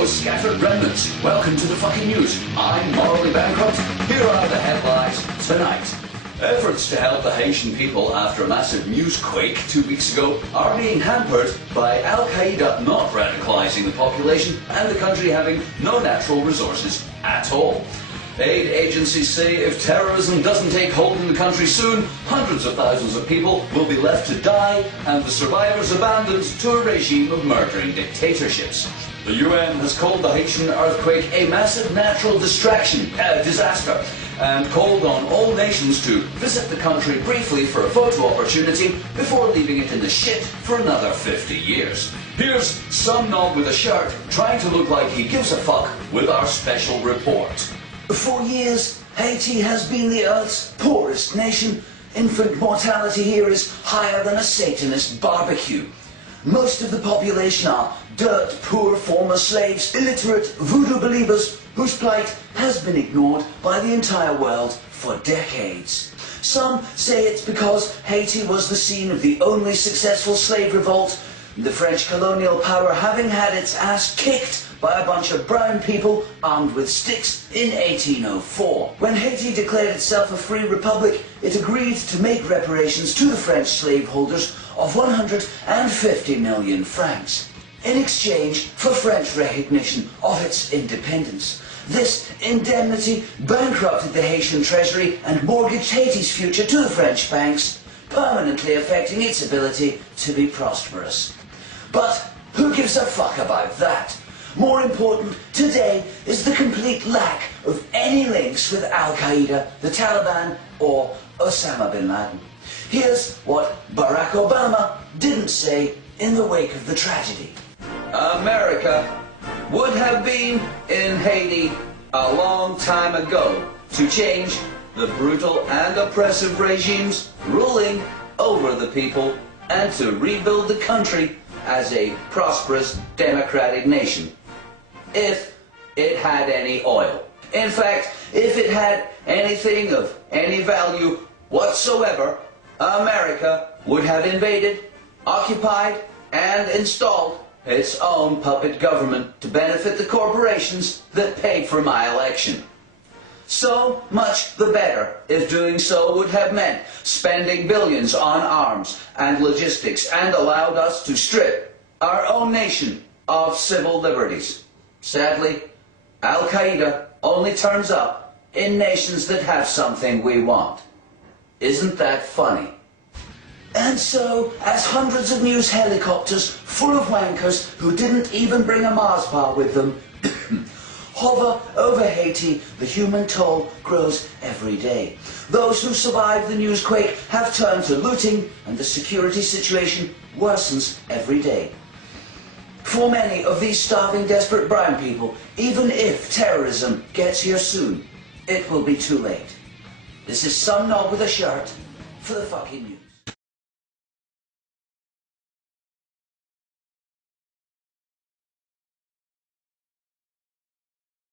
Hello, scattered remnants. Welcome to the fucking news. I'm morally bankrupt. Here are the headlines tonight. Efforts to help the Haitian people after a massive newsquake 2 weeks ago are being hampered by Al-Qaeda not radicalizing the population and the country having no natural resources at all. Aid agencies say if terrorism doesn't take hold in the country soon, hundreds of thousands of people will be left to die and the survivors abandoned to a regime of murdering dictatorships. The UN has called the Haitian earthquake a massive natural disaster and called on all nations to visit the country briefly for a photo opportunity before leaving it in the shit for another 50 years. Here's some knob with a shirt trying to look like he gives a fuck with our special report. For years, Haiti has been the Earth's poorest nation. Infant mortality here is higher than a Satanist barbecue. Most of the population are dirt-poor former slaves, illiterate voodoo believers whose plight has been ignored by the entire world for decades. Some say it's because Haiti was the scene of the only successful slave revolt, the French colonial power having had its ass kicked by a bunch of brown people armed with sticks in 1804. When Haiti declared itself a free republic, it agreed to make reparations to the French slaveholders of 150 million francs in exchange for French recognition of its independence. This indemnity bankrupted the Haitian treasury and mortgaged Haiti's future to the French banks, permanently affecting its ability to be prosperous. But who gives a fuck about that? More important today is the complete lack of any links with Al-Qaeda, the Taliban or Osama bin Laden. Here's what Barack Obama didn't say in the wake of the tragedy. America would have been in Haiti a long time ago to change the brutal and oppressive regimes ruling over the people and to rebuild the country as a prosperous democratic nation. If it had any oil. In fact, if it had anything of any value whatsoever, America would have invaded, occupied, and installed its own puppet government to benefit the corporations that paid for my election. So much the better if doing so would have meant spending billions on arms and logistics and allowed us to strip our own nation of civil liberties. Sadly, Al-Qaeda only turns up in nations that have something we want. Isn't that funny? And so, as hundreds of news helicopters full of wankers who didn't even bring a Mars bar with them hover over Haiti, the human toll grows every day. Those who survived the newsquake have turned to looting, and the security situation worsens every day. For many of these starving, desperate brown people, even if terrorism gets here soon, it will be too late. This is some knob with a shirt for the fucking news.